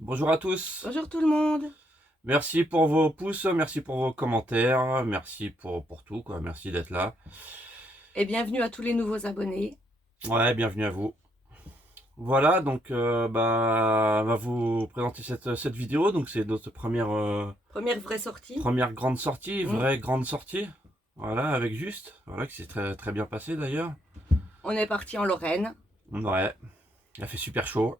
Bonjour à tous. Bonjour tout le monde. Merci pour vos pouces, merci pour vos commentaires, merci pour tout, quoi. Merci d'être là. Et bienvenue à tous les nouveaux abonnés. Ouais, bienvenue à vous. Voilà, donc on va vous présenter cette vidéo. Donc c'est notre Première vraie sortie. première grande sortie, Mm. vraie grande sortie. Voilà, avec Juste, voilà, qui s'est très bien passé d'ailleurs. On est parti en Lorraine. Ouais, il a fait super chaud.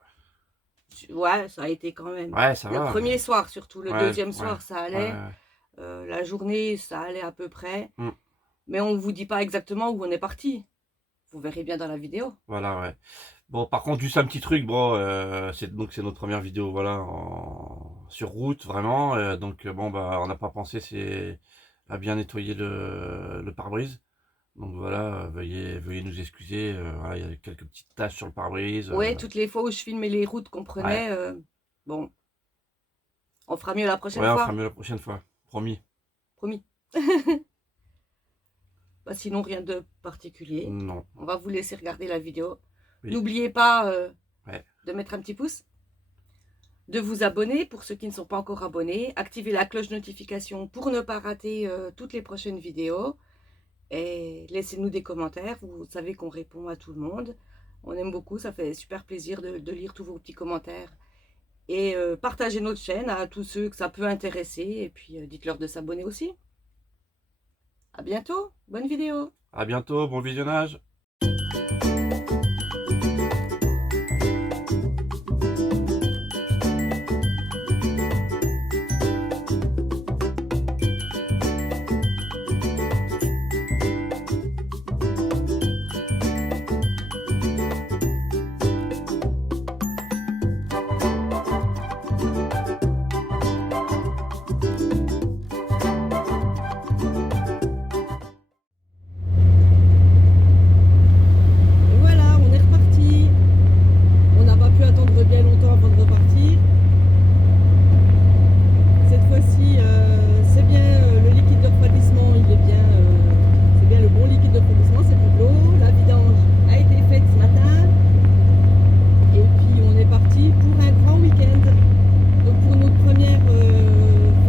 Ouais, ça a été quand même. Ouais, ça Le va. premier soir surtout, le Ouais, deuxième ouais, soir ça ouais, allait. ouais. La journée ça allait à peu près. Mm, Mais on ne vous dit pas exactement où on est parti. Vous verrez bien dans la vidéo. voilà, ouais. Bon, par contre, juste un petit truc, bon, c'est notre première vidéo, voilà, sur route, vraiment. Bon, bah, on n'a pas pensé à bien nettoyer le pare-brise. Donc voilà, veuillez nous excuser. Voilà, il y a quelques petites taches sur le pare-brise. Ouais, toutes les fois où je filmais les routes qu'on Ouais, prenait, bon, on fera mieux la prochaine ouais, on fera fois. mieux la prochaine fois, promis. Promis. Bah, sinon rien de particulier. Non, On va vous laisser regarder la vidéo. oui, N'oubliez pas ouais, de mettre un petit pouce, de vous abonner pour ceux qui ne sont pas encore abonnés, activer la cloche notification pour ne pas rater toutes les prochaines vidéos et laissez-nous des commentaires. Vous savez qu'on répond à tout le monde. On aime beaucoup, ça fait super plaisir de lire tous vos petits commentaires. Et partagez notre chaîne à tous ceux que ça peut intéresser et puis dites-leur de s'abonner aussi. À bientôt, bonne vidéo. à bientôt, bon visionnage. Et voilà, on est reparti. On n'a pas pu attendre bien longtemps avant de repartir. Cette fois-ci, c'est bien le liquide de refroidissement, il est bien, c'est bien le bon liquide de refroidissement, c'est pour l'eau. La vidange a été faite ce matin. Et puis on est parti pour un grand week-end. Donc pour notre première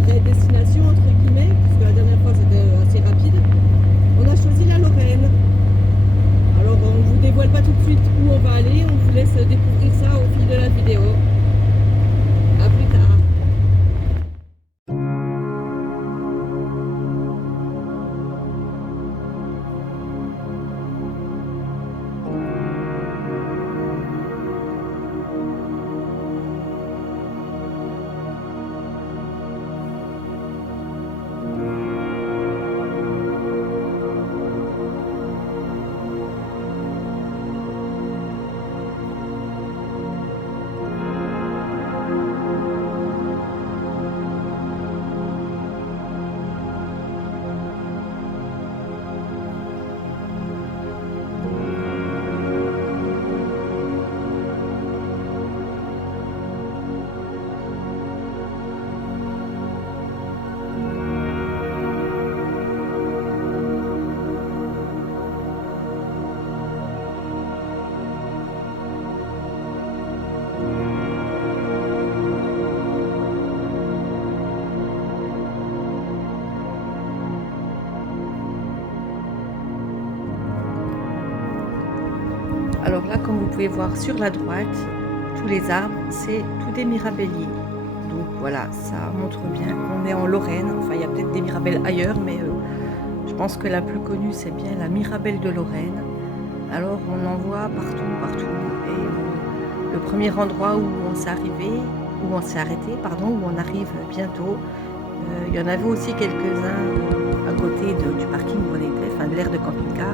vraie destination, entre guillemets, puisque la dernière fois c'était assez rapide, on a choisi la Lorraine. Alors on ne vous dévoile pas tout de suite où on va aller, on vous laisse découvrir ça au fil de la vidéo. A plus tard. Alors là, comme vous pouvez voir sur la droite, tous les arbres, c'est tout des mirabelliers. Donc voilà, ça montre bien qu'on est en Lorraine. Enfin, il y a peut-être des mirabelles ailleurs, mais je pense que la plus connue, c'est bien la mirabelle de Lorraine. Alors, on en voit partout. Et le premier endroit où on s'est arrêté, où on arrive bientôt, il y en avait aussi quelques-uns à côté du parking où on était, enfin de l'aire de camping-car.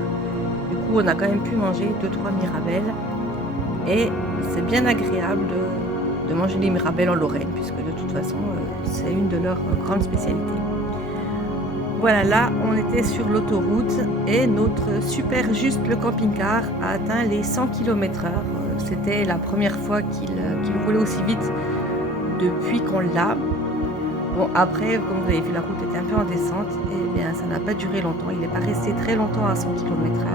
Du coup, on a quand même pu manger 2-3 mirabelles. Et c'est bien agréable de manger des mirabelles en Lorraine, puisque de toute façon, c'est une de leurs grandes spécialités. Voilà, là, on était sur l'autoroute et notre super Juste le camping-car a atteint les 100 km/h. C'était la première fois qu'il roulait aussi vite depuis qu'on l'a. Bon, après, comme vous avez vu, la route était un peu en descente, et bien ça n'a pas duré longtemps. Il n'est pas resté très longtemps à 100 km/h.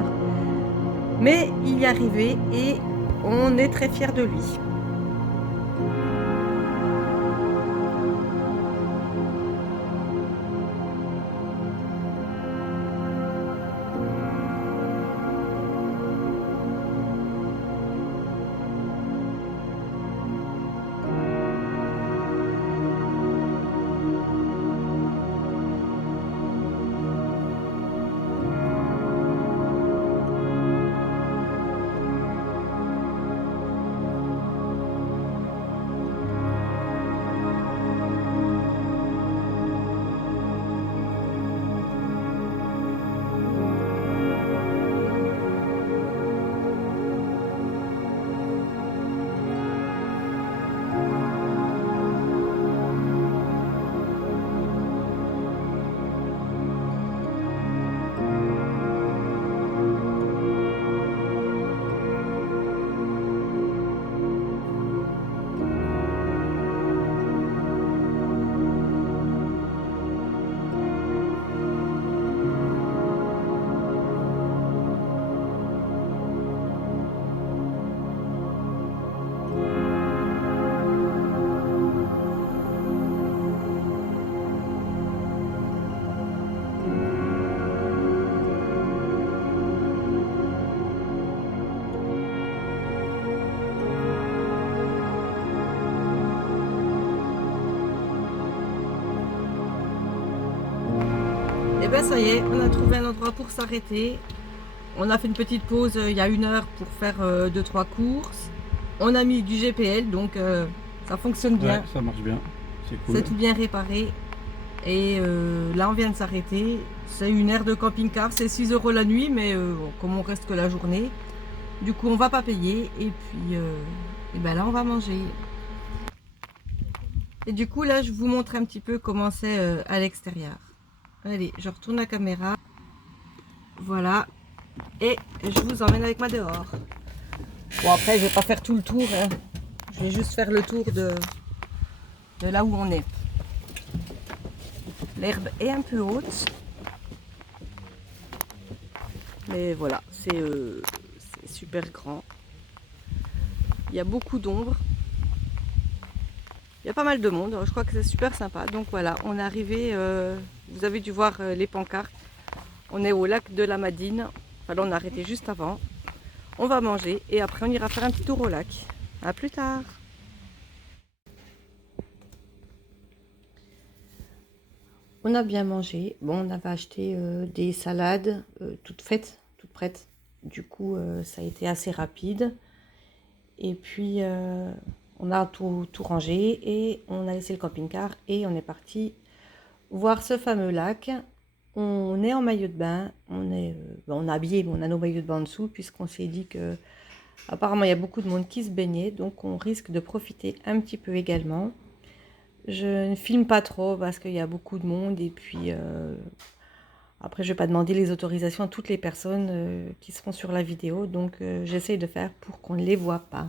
Mais il y est arrivé et on est très fiers de lui. ben ça y est, on a trouvé un endroit pour s'arrêter. On a fait une petite pause il y a 1 heure pour faire 2-3 courses. On a mis du GPL, donc ça fonctionne bien. Ouais, ça marche bien. C'est cool. C'est tout bien réparé. Et là, on vient de s'arrêter. C'est une aire de camping-car. C'est 6 € la nuit, mais bon, comme on reste que la journée, du coup, on va pas payer. Et puis, et ben là, on va manger. Et du coup, là, je vous montre un petit peu comment c'est à l'extérieur. Allez, je retourne la caméra. Voilà. Et je vous emmène avec moi dehors. Bon, après, je vais pas faire tout le tour. Hein. Je vais juste faire le tour de là où on est. L'herbe est un peu haute. Mais voilà, c'est super grand. Il y a beaucoup d'ombre. Il y a pas mal de monde. Je crois que c'est super sympa. Donc voilà, on est arrivé. Vous avez dû voir les pancartes. On est au lac de la Madine. Enfin, là, on a arrêté juste avant. On va manger et après on ira faire un petit tour au lac. À plus tard. On a bien mangé. Bon, on avait acheté des salades toutes faites, toutes prêtes. Du coup, ça a été assez rapide. Et puis, on a tout rangé et on a laissé le camping-car et on est parti voir ce fameux lac. On est en maillot de bain, on est habillé, mais on a nos maillots de bain en dessous puisqu'on s'est dit que apparemment il y a beaucoup de monde qui se baignait, donc on risque de profiter un petit peu également. Je ne filme pas trop parce qu'il y a beaucoup de monde et puis après je vais pas demander les autorisations à toutes les personnes qui seront sur la vidéo, donc j'essaye de faire pour qu'on ne les voit pas.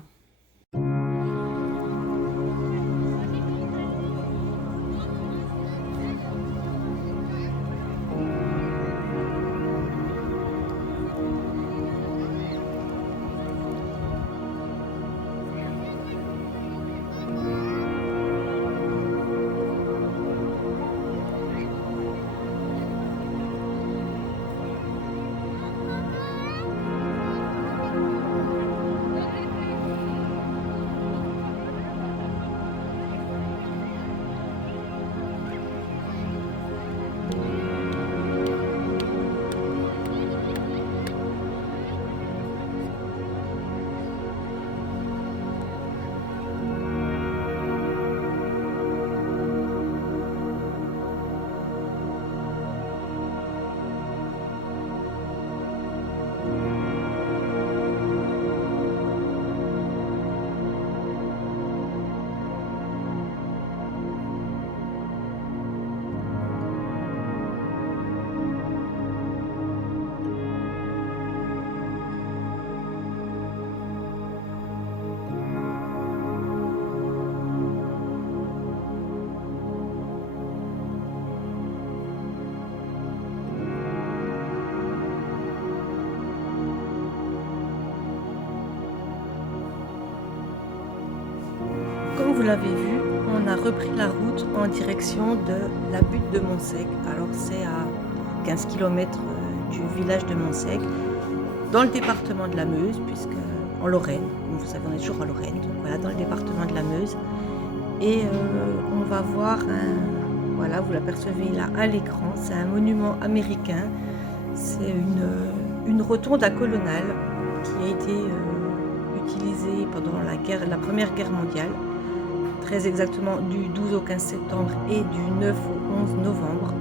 Comme vous l'avez vu, on a repris la route en direction de la butte de Montsec. Alors c'est à 15 km du village de Montsec, dans le département de la Meuse, puisque en Lorraine, comme vous savez on est toujours en Lorraine, donc voilà, dans le département de la Meuse. Et on va voir voilà, vous l'apercevez là à l'écran, c'est un monument américain, c'est une rotonde à colonnade qui a été utilisée pendant la Première Guerre mondiale. Très exactement du 12 au 15 septembre et du 9 au 11 novembre.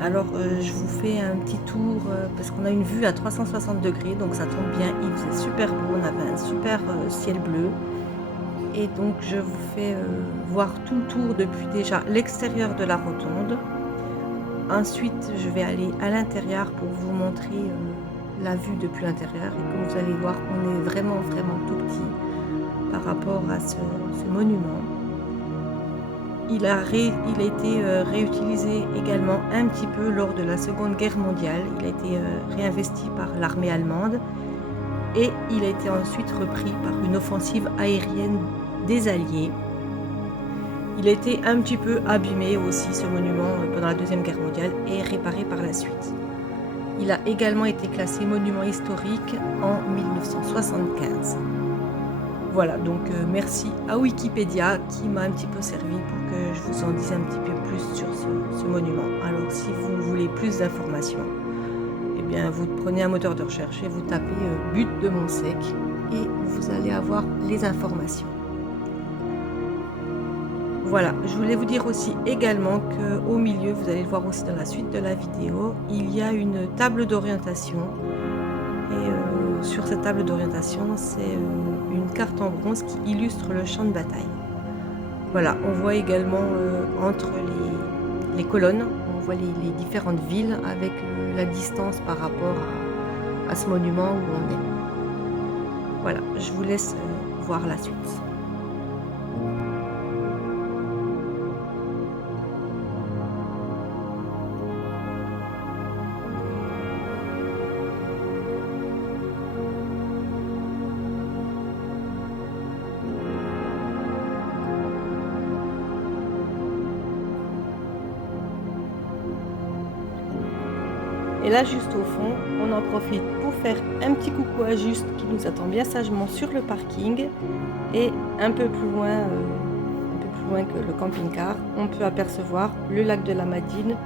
Alors je vous fais un petit tour parce qu'on a une vue à 360 degrés, donc ça tombe bien, il faisait super beau, on avait un super ciel bleu. Et donc je vous fais voir tout le tour depuis déjà l'extérieur de la rotonde. Ensuite je vais aller à l'intérieur pour vous montrer la vue depuis l'intérieur. Et comme vous allez voir, on est vraiment tout petit par rapport à ce monument. Il a été réutilisé également un petit peu lors de la Seconde Guerre mondiale. Il a été réinvesti par l'armée allemande et il a été ensuite repris par une offensive aérienne des Alliés. Il a été un petit peu abîmé aussi, ce monument, pendant la Deuxième Guerre mondiale et réparé par la suite. Il a également été classé monument historique en 1975. Voilà, donc merci à Wikipédia qui m'a un petit peu servi pour que je vous en dise un petit peu plus sur ce monument. Alors si vous voulez plus d'informations, eh bien vous prenez un moteur de recherche et vous tapez butte de Montsec et vous allez avoir les informations. Voilà, je voulais vous dire aussi également qu'au milieu, vous allez le voir aussi dans la suite de la vidéo, il y a une table d'orientation. Et sur cette table d'orientation, c'est une carte en bronze qui illustre le champ de bataille. Voilà, on voit également entre les colonnes, on voit les différentes villes avec la distance par rapport à ce monument où on est. Voilà, je vous laisse voir la suite. Et là, juste au fond, on en profite pour faire un petit coucou à Juste qui nous attend bien sagement sur le parking. Et un peu plus loin que le camping-car, on peut apercevoir le lac de la Madine.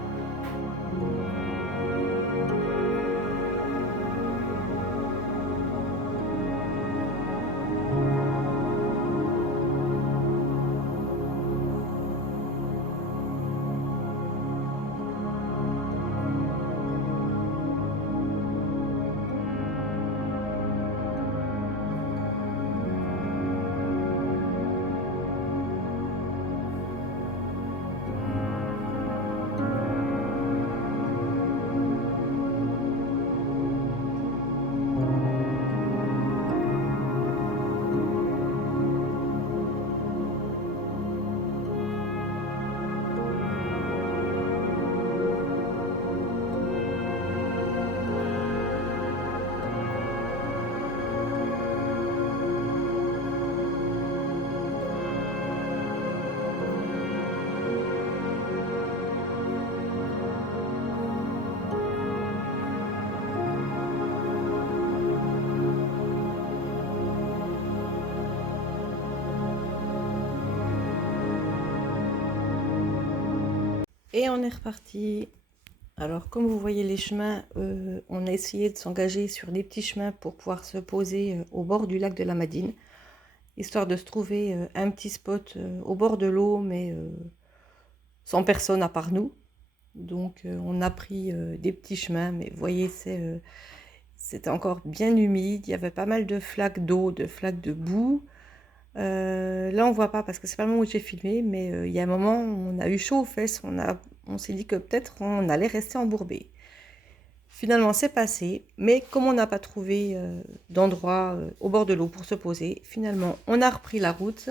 Et on est reparti. Alors comme vous voyez les chemins, on a essayé de s'engager sur des petits chemins pour pouvoir se poser au bord du lac de la Madine, histoire de se trouver un petit spot au bord de l'eau, mais sans personne à part nous. Donc on a pris des petits chemins, mais vous voyez, c'était encore bien humide, il y avait pas mal de flaques d'eau, de flaques de boue. Là on voit pas parce que c'est pas le moment où j'ai filmé, mais il y a un moment on a eu chaud aux fesses, on s'est dit que peut-être on allait rester embourbé. Finalement c'est passé, mais comme on n'a pas trouvé d'endroit au bord de l'eau pour se poser, finalement on a repris la route.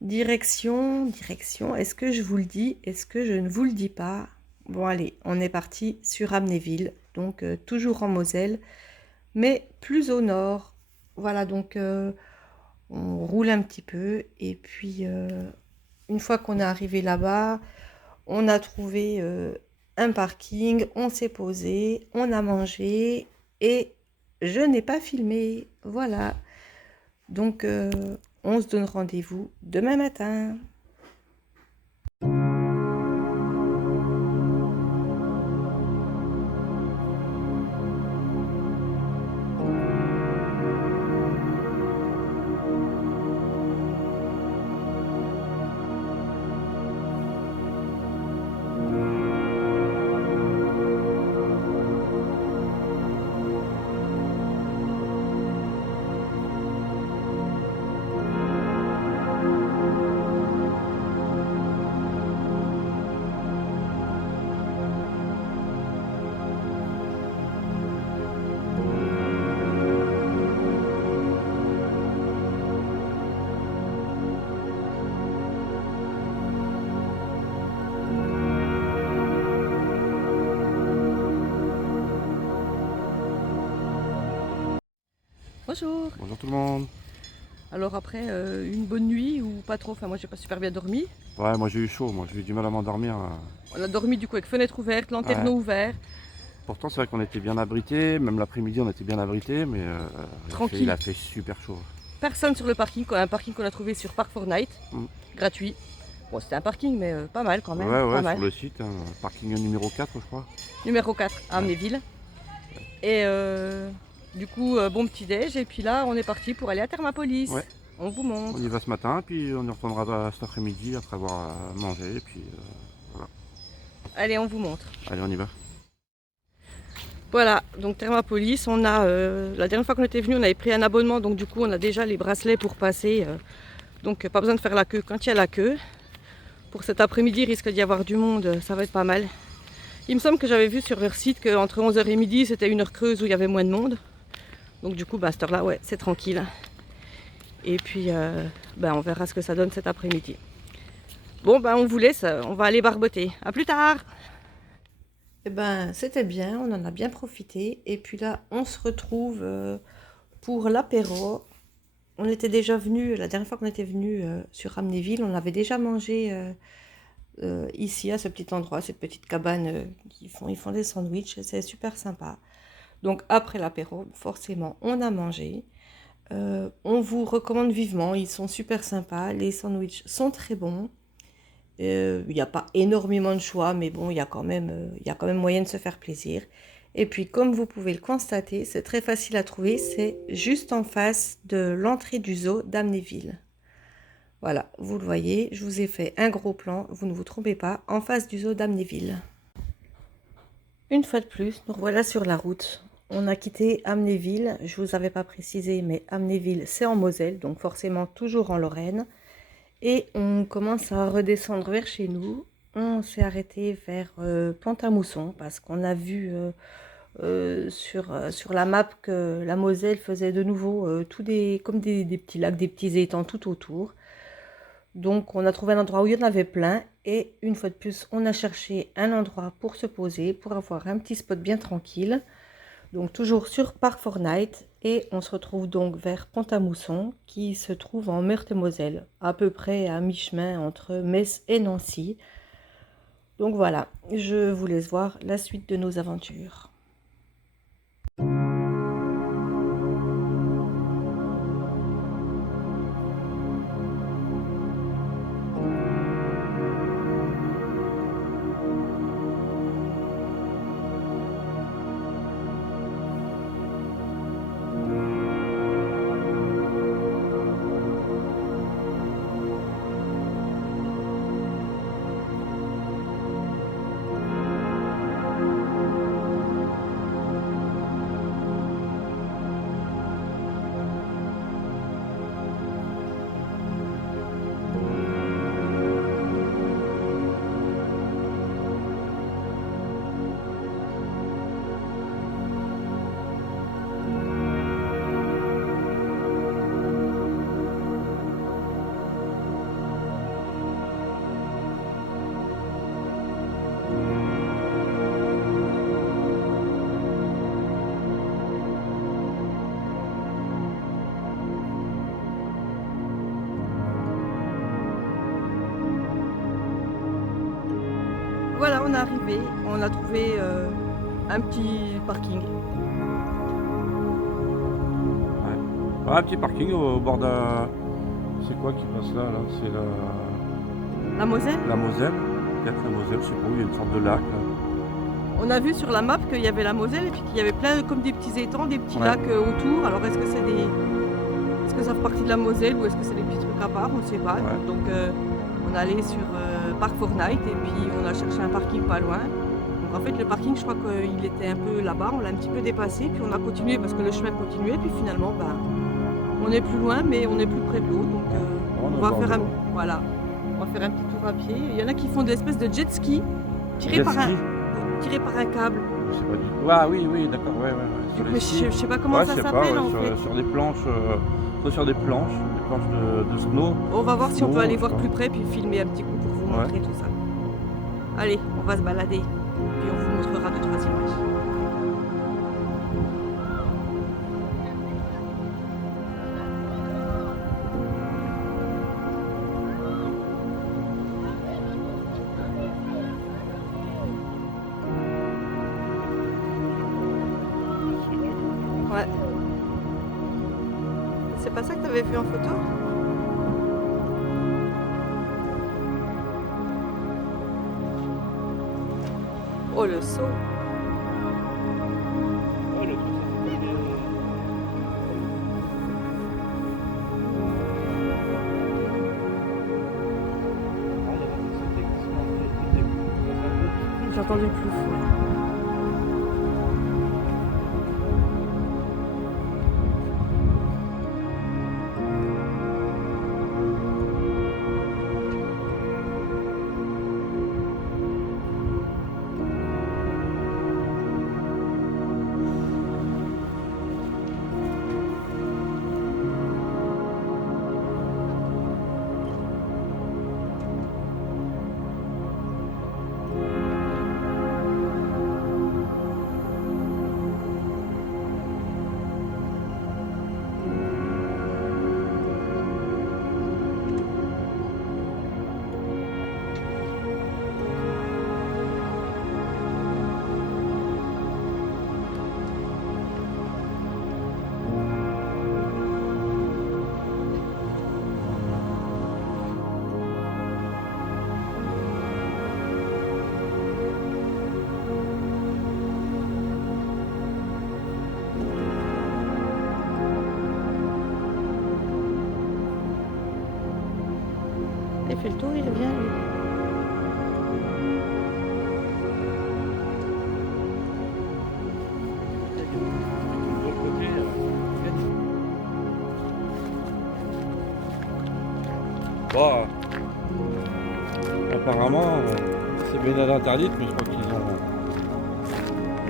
Direction, est-ce que je vous le dis, est-ce que je ne vous le dis pas? Bon allez, on est parti sur Amnéville, donc toujours en Moselle, mais plus au nord. Voilà, donc on roule un petit peu et puis une fois qu'on est arrivé là-bas, on a trouvé un parking, on s'est posé, on a mangé et je n'ai pas filmé. Voilà. Donc on se donne rendez-vous demain matin. Bonjour. Bonjour tout le monde. Alors après une bonne nuit ou pas trop, enfin moi j'ai pas super bien dormi. Ouais, moi j'ai eu chaud, moi j'ai eu du mal à m'endormir. On a dormi du coup avec fenêtre ouverte, lanterneau ouvert. Pourtant c'est vrai qu'on était bien abrités, même l'après-midi on était bien abrités, mais Tranquille. il a fait super chaud. personne sur le parking, un parking qu'on a trouvé sur Park4Night, gratuit. Bon, c'était un parking, mais pas mal quand même. Ouais, pas mal. sur le site, hein, parking numéro 4, je crois. Numéro 4, à Amnéville. Et du coup, bon petit déj, et puis là, on est parti pour aller à Thermapolis. Ouais. On vous montre. On y va ce matin, puis on y retournera cet après-midi après avoir mangé, et puis voilà. Allez, on vous montre. Allez, on y va. Voilà, donc Thermapolis, on a, la dernière fois qu'on était venu, on avait pris un abonnement, donc du coup on a déjà les bracelets pour passer, donc pas besoin de faire la queue quand il y a la queue. Pour cet après-midi, il risque d'y avoir du monde, ça va être pas mal. Il me semble que j'avais vu sur leur site qu'entre 11h et midi, c'était une heure creuse où il y avait moins de monde. Donc du coup, bah, à cette heure-là, ouais, c'est tranquille. Et puis, on verra ce que ça donne cet après-midi. Bon, on vous laisse, on va aller barboter. À plus tard! Eh ben, c'était bien, on en a bien profité. Et puis là, on se retrouve pour l'apéro. On était déjà venu, la dernière fois qu'on était venu sur Amnéville, on avait déjà mangé ici, à ce petit endroit, cette petite cabane ils font des sandwichs, c'est super sympa. Donc après l'apéro, forcément, on a mangé. On vous recommande vivement, ils sont super sympas, les sandwichs sont très bons. Il n'y a pas énormément de choix, mais bon, il y a quand même moyen de se faire plaisir. Et puis, comme vous pouvez le constater, c'est très facile à trouver. C'est juste en face de l'entrée du zoo d'Amnéville. Voilà, vous le voyez, je vous ai fait un gros plan, vous ne vous trompez pas, en face du zoo d'Amnéville. Une fois de plus, nous voilà sur la route. On a quitté Amnéville, je ne vous avais pas précisé, mais Amnéville, c'est en Moselle, donc forcément toujours en Lorraine. Et on commence à redescendre vers chez nous. On s'est arrêté vers Pont-à-Mousson parce qu'on a vu sur la map que la Moselle faisait de nouveau comme des petits lacs, des petits étangs tout autour. Donc on a trouvé un endroit où il y en avait plein et une fois de plus on a cherché un endroit pour se poser, pour avoir un petit spot bien tranquille. Donc toujours sur Park4Night et on se retrouve donc vers Pont-à-Mousson qui se trouve en Meurthe-et-Moselle, à peu près à mi-chemin entre Metz et Nancy. Donc voilà, je vous laisse voir la suite de nos aventures. Voilà, on est arrivé, on a trouvé un petit parking. Ouais. Un petit parking au bord d'un... C'est quoi qui passe là, c'est La Moselle. La Moselle. Peut-être la Moselle, je sais pas où, il y a une sorte de lac là. On a vu sur la map qu'il y avait la Moselle et puis qu'il y avait plein comme des petits étangs, des petits lacs autour. Alors est-ce que c'est est-ce que ça fait partie de la Moselle ou est-ce que c'est des petits trucs à part? On ne sait pas. Ouais. Donc on est allé sur Park4Night et puis on a cherché un parking pas loin. Donc en fait le parking, je crois qu'il était un peu là-bas, on l'a un petit peu dépassé puis on a continué parce que le chemin continuait puis finalement on est plus loin mais on est plus près de l'eau. Donc on va faire on va faire un petit tour à pied. Il y en a qui font des espèces de jet ski tirés par un câble. Je sais pas du tout. Ah oui, d'accord, ouais. Sur les Mais skis. je sais pas comment ça s'appelle en fait. Sur des planches, soit sur des planches de snow. On va voir si on peut aller voir je plus près puis filmer un petit coup pour vous montrer tout ça. Allez, on va se balader puis on vous montrera 2-3 images. Ouais. C'est pas ça que t'avais vu en photo? Oh, le saut! Oh, le truc, ça fait comme des... Ah, il y avait des sautés qui se lançaient, J'ai entendu le plouf. Il fait le tour, il revient lui. De l'autre côté, bon, apparemment, c'est baignade interdite, mais je crois qu'ils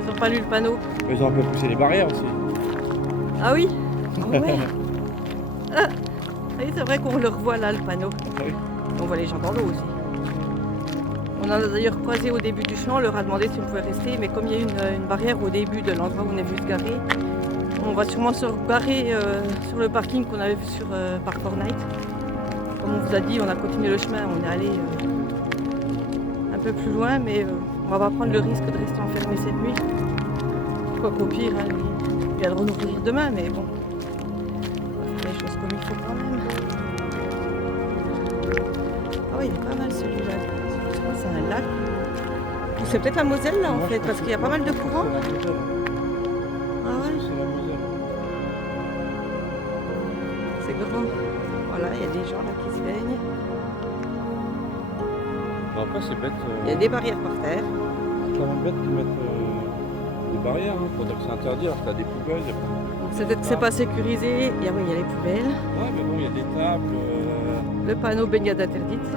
Ils ont pas lu le panneau. ont un peu poussé les barrières aussi. Ah oui? Ah ouais. Ah oui, c'est vrai qu'on le revoit là, le panneau. Oui. On voit les gens dans l'eau aussi. On en a d'ailleurs croisé au début du chemin, on leur a demandé si on pouvait rester, mais comme il y a une barrière au début de l'endroit où on est venu se garer, on va sûrement se garer sur le parking qu'on avait vu sur par Fortnite. Comme on vous a dit, on a continué le chemin, on est allé un peu plus loin, mais on va pas prendre le risque de rester enfermé cette nuit. Quoi qu'au pire, hein, il viendra nous ouvrir demain, mais bon, on va faire les choses comme il faut quand même. Ah oui, il est pas mal celui-là. Je crois que c'est un lac. Ou c'est peut-être la Moselle là en fait, parce qu'il y a pas mal de courants. Ah ouais, C'est la Moselle. c'est grand. Voilà, il y a des gens là qui se baignent. Bon, après, c'est bête. Il y a des barrières par terre. C'est quand même bête de mettre des barrières. Hein. Faudrait que c'est interdit, alors que t'as des poubelles. Donc c'est peut-être que c'est pas sécurisé. Il y a les poubelles. Ouais, mais bon, il y a des tables. Le panneau baignade interdite.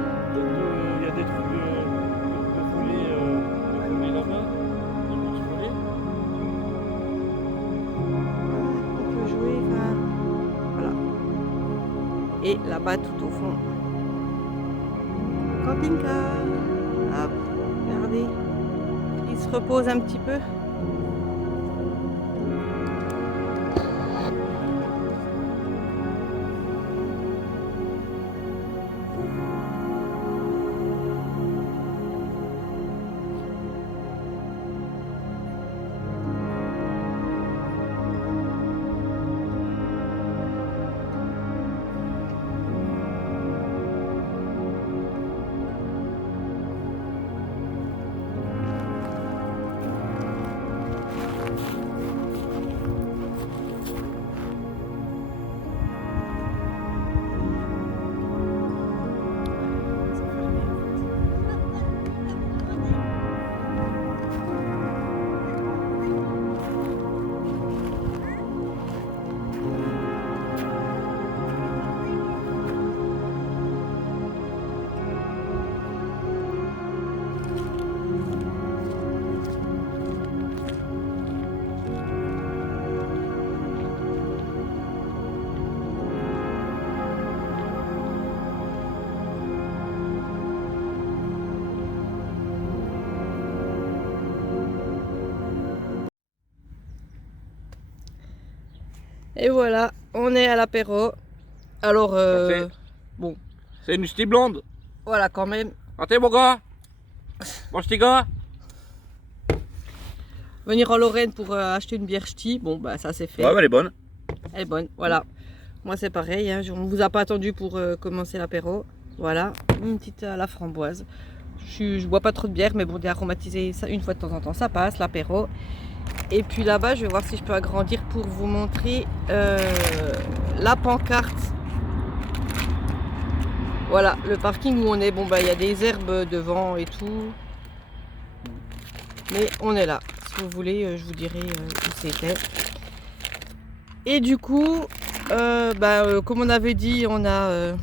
Il y a des trucs de voler là-bas. Des matchs volés. On peut jouer, enfin, voilà. Et là-bas tout au fond, le camping-car. Hop, regardez, il se repose un petit peu. Et voilà, on est à l'apéro. Alors, bon, C'est une ch'ti blonde. voilà quand même. Attends, mon gars. Mon ch'ti gars. Venir en Lorraine pour acheter une bière ch'ti, bon bah ça c'est fait. Ouais, bah, elle est bonne. Elle est bonne, voilà. Moi c'est pareil, hein. On ne vous a pas attendu pour commencer l'apéro. Voilà, une petite à la framboise. Je bois pas trop de bière, mais bon, déaromatiser ça une fois de temps en temps, ça passe, l'apéro. Et puis là-bas, je vais voir si je peux agrandir pour vous montrer la pancarte. Voilà, le parking où on est. Bon, bah, il y a des herbes devant et tout. Mais on est là. Si vous voulez, je vous dirai où c'était. Et du coup, comme on avait dit, on est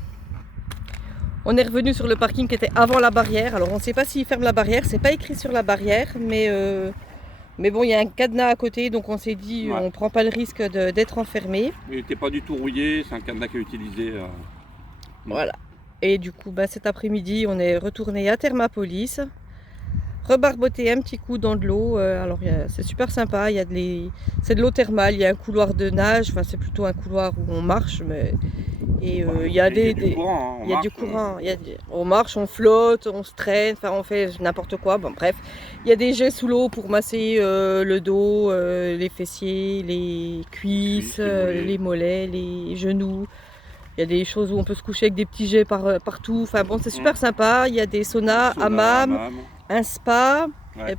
revenu sur le parking qui était avant la barrière. Alors, on ne sait pas s'ils ferment la barrière. C'est pas écrit sur la barrière, mais bon, il y a un cadenas à côté, donc on s'est dit, on prend pas le risque d'être enfermé. Il n'était pas du tout rouillé, c'est un cadenas qui est utilisé. Voilà. Et du coup, cet après-midi, on est retourné à Thermapolis, rebarboter un petit coup dans de l'eau. Alors, c'est super sympa. C'est de l'eau thermale. Il y a un couloir de nage. Enfin, c'est plutôt un couloir où on marche, mais il y a du courant. On marche, on flotte, on se traîne. Enfin, on fait n'importe quoi. Bon, bref, il y a des jets sous l'eau pour masser le dos, les fessiers, les cuisses, les mollets, les genoux. Il y a des choses où on peut se coucher avec des petits jets partout. Enfin bon, c'est super sympa. Il y a des saunas, hammams, un spa,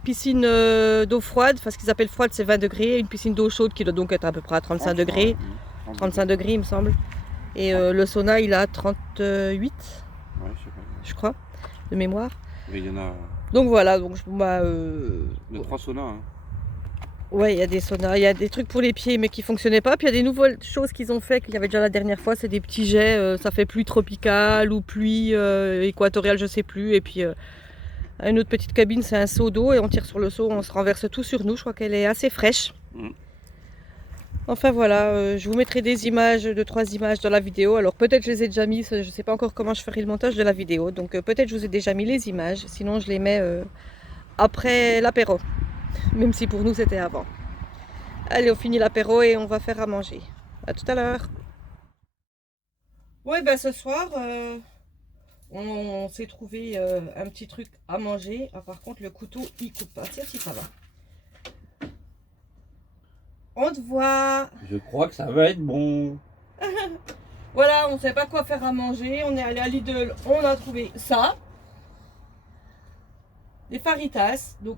piscine d'eau froide. Enfin, ce qu'ils appellent froide, c'est 20 degrés. Une piscine d'eau chaude qui doit donc être à peu près à 35 degrés. 35 degrés, il me semble. Et le sauna, il a 38, je crois, de mémoire. Et il y en a... Donc voilà. Donc, il y a 3 saunas. Hein. Ouais, il y a des saunas, il y a des trucs pour les pieds mais qui fonctionnaient pas. Puis il y a des nouvelles choses qu'ils ont fait qu'il y avait déjà la dernière fois, c'est des petits jets, ça fait pluie tropicale ou pluie équatoriale, je sais plus. Et puis une autre petite cabine, c'est un seau d'eau et on tire sur le seau, on se renverse tout sur nous. Je crois qu'elle est assez fraîche. Enfin voilà, je vous mettrai des images, 2-3 images dans la vidéo. Alors peut-être je les ai déjà mis, je sais pas encore comment je ferai le montage de la vidéo. Donc peut-être je vous ai déjà mis les images, sinon je les mets après l'apéro. Même si pour nous c'était avant. Allez, on finit l'apéro et on va faire à manger. À tout à l'heure. Ouais, ce soir, on s'est trouvé un petit truc à manger. Ah, par contre, le couteau, il coupe pas. Tiens, si ça va. On te voit. Je crois que ça va être bon. Voilà, on ne savait pas quoi faire à manger. On est allé à Lidl, on a trouvé ça. Des faritas. Donc,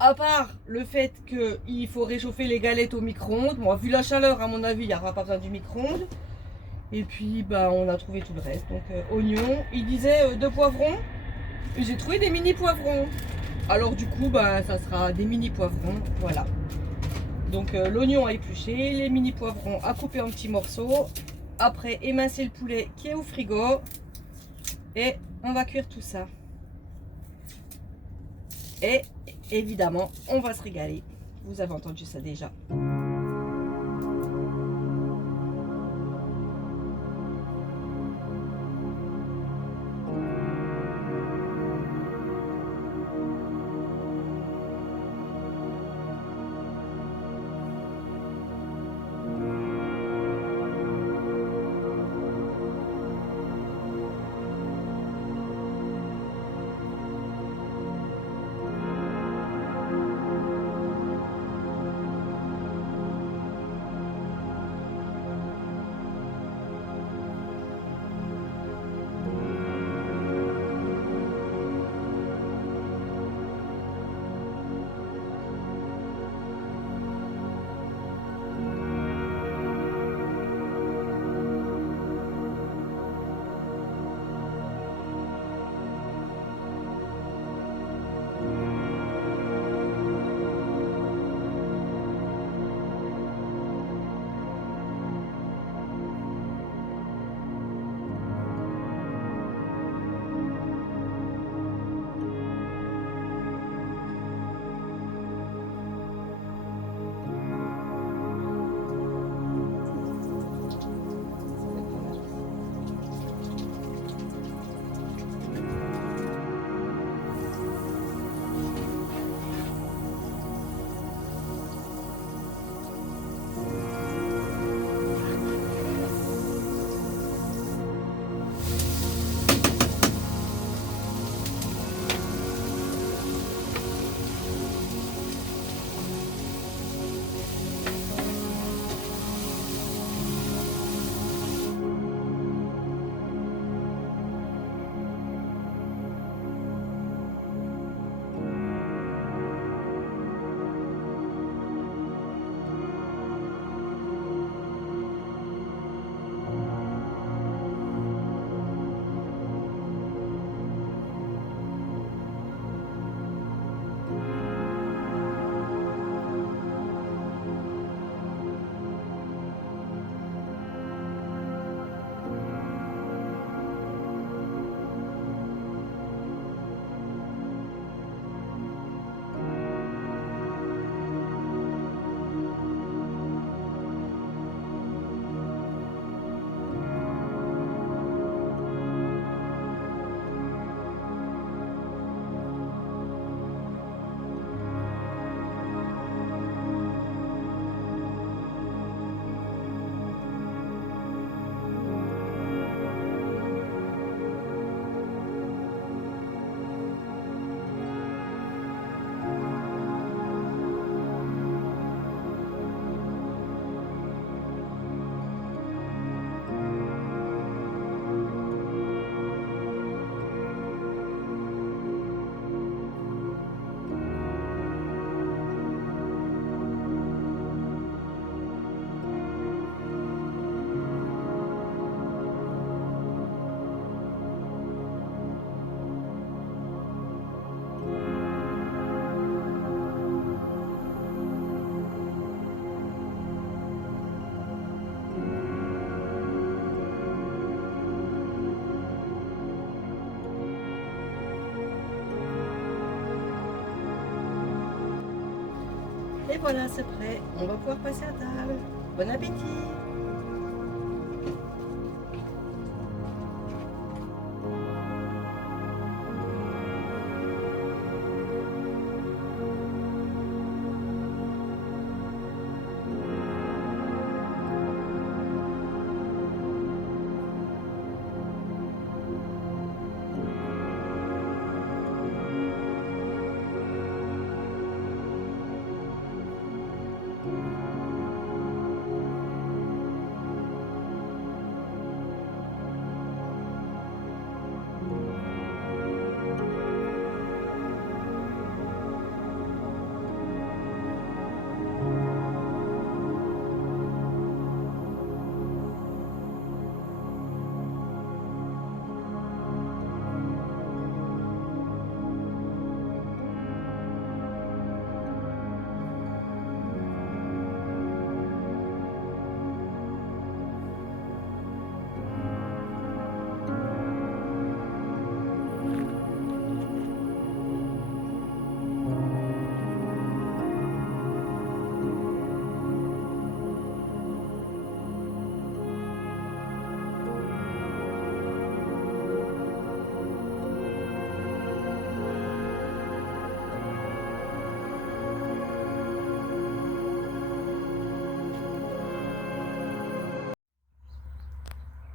à part le fait qu'il faut réchauffer les galettes au micro-ondes. Bon, vu la chaleur, à mon avis, il n'y aura pas besoin du micro-ondes. Et puis, on a trouvé tout le reste. Donc, oignons. Il disait 2 poivrons. J'ai trouvé des mini poivrons. Alors, du coup, ça sera des mini poivrons. Voilà. Donc, l'oignon à éplucher, les mini poivrons à couper en petits morceaux. Après, émincer le poulet qui est au frigo. Et on va cuire tout ça. Et évidemment, on va se régaler. Vous avez entendu ça déjà. Et voilà, c'est prêt. On va pouvoir passer à table. Bon appétit!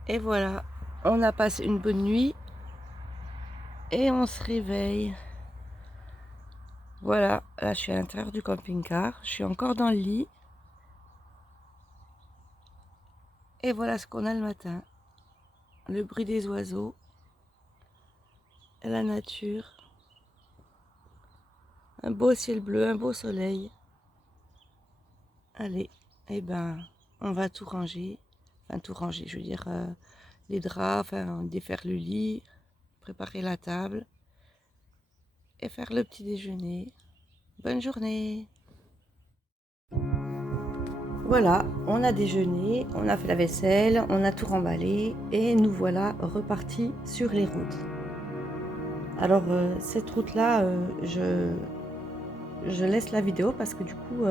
Et voilà, on a passé une bonne nuit et on se réveille. Voilà, là je suis à l'intérieur du camping-car, je suis encore dans le lit. Et voilà ce qu'on a le matin. Le bruit des oiseaux, la nature, un beau ciel bleu, un beau soleil. Allez, eh ben, on va tout ranger. Enfin, tout ranger, je veux dire, les draps, enfin, défaire le lit, préparer la table et faire le petit déjeuner. Bonne journée! Voilà, on a déjeuné, on a fait la vaisselle, on a tout remballé et nous voilà repartis sur les routes. Alors, cette route-là, je laisse la vidéo parce que du coup,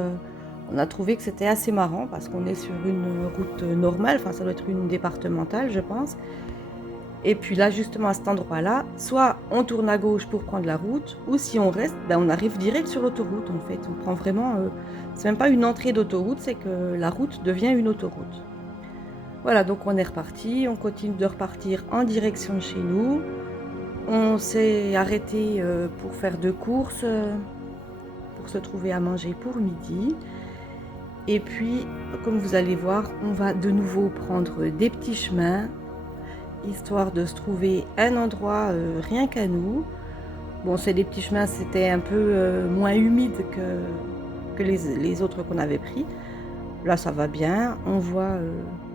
on a trouvé que c'était assez marrant parce qu'on est sur une route normale, enfin ça doit être une départementale je pense. Et puis là justement à cet endroit-là, soit on tourne à gauche pour prendre la route, ou si on reste, ben on arrive direct sur l'autoroute en fait. On prend vraiment, c'est même pas une entrée d'autoroute, c'est que la route devient une autoroute. Voilà, donc on est reparti, on continue de repartir en direction de chez nous. On s'est arrêté pour faire 2 courses, pour se trouver à manger pour midi. Et puis, comme vous allez voir, on va de nouveau prendre des petits chemins, histoire de se trouver un endroit rien qu'à nous. Bon, c'est des petits chemins, c'était un peu moins humide que les autres qu'on avait pris. Là, ça va bien. On voit,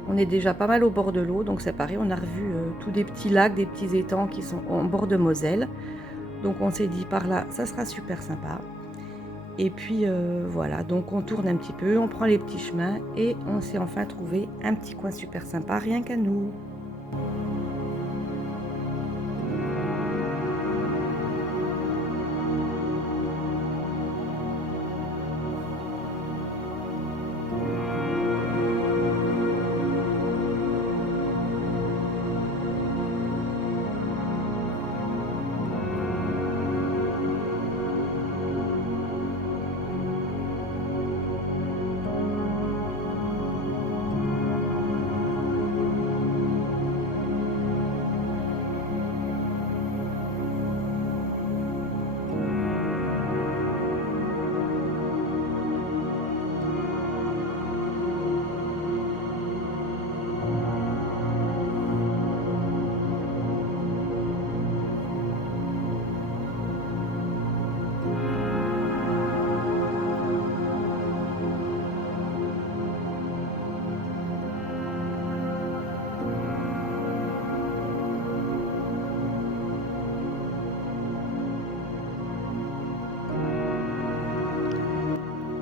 on est déjà pas mal au bord de l'eau, donc c'est pareil, on a revu tous des petits lacs, des petits étangs qui sont en bord de Moselle. Donc on s'est dit par là, ça sera super sympa. Et puis voilà, donc on tourne un petit peu, on prend les petits chemins et on s'est enfin trouvé un petit coin super sympa, rien qu'à nous.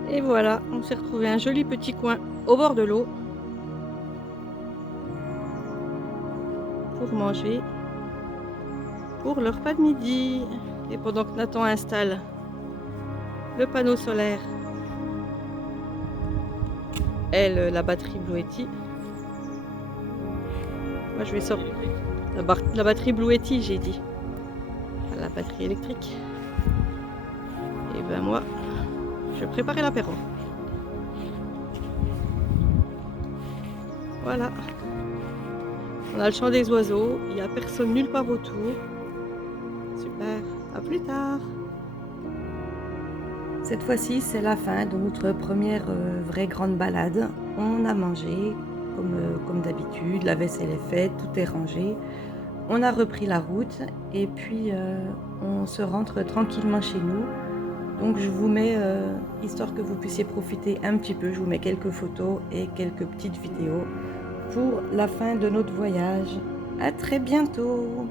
Et voilà, on s'est retrouvé un joli petit coin au bord de l'eau pour manger pour le repas de midi. Et pendant que Nathan installe le panneau solaire elle, la batterie Bluetti. Moi, je vais sortir la batterie Bluetti, j'ai dit. La batterie électrique. Et ben moi, je vais préparer l'apéro. Voilà. On a le chant des oiseaux. Il n'y a personne nulle part autour. Super. À plus tard. Cette fois-ci, c'est la fin de notre première vraie grande balade. On a mangé comme d'habitude. La vaisselle est faite, tout est rangé. On a repris la route et puis on se rentre tranquillement chez nous. Donc je vous mets, histoire que vous puissiez profiter un petit peu, je vous mets quelques photos et quelques petites vidéos pour la fin de notre voyage. À très bientôt!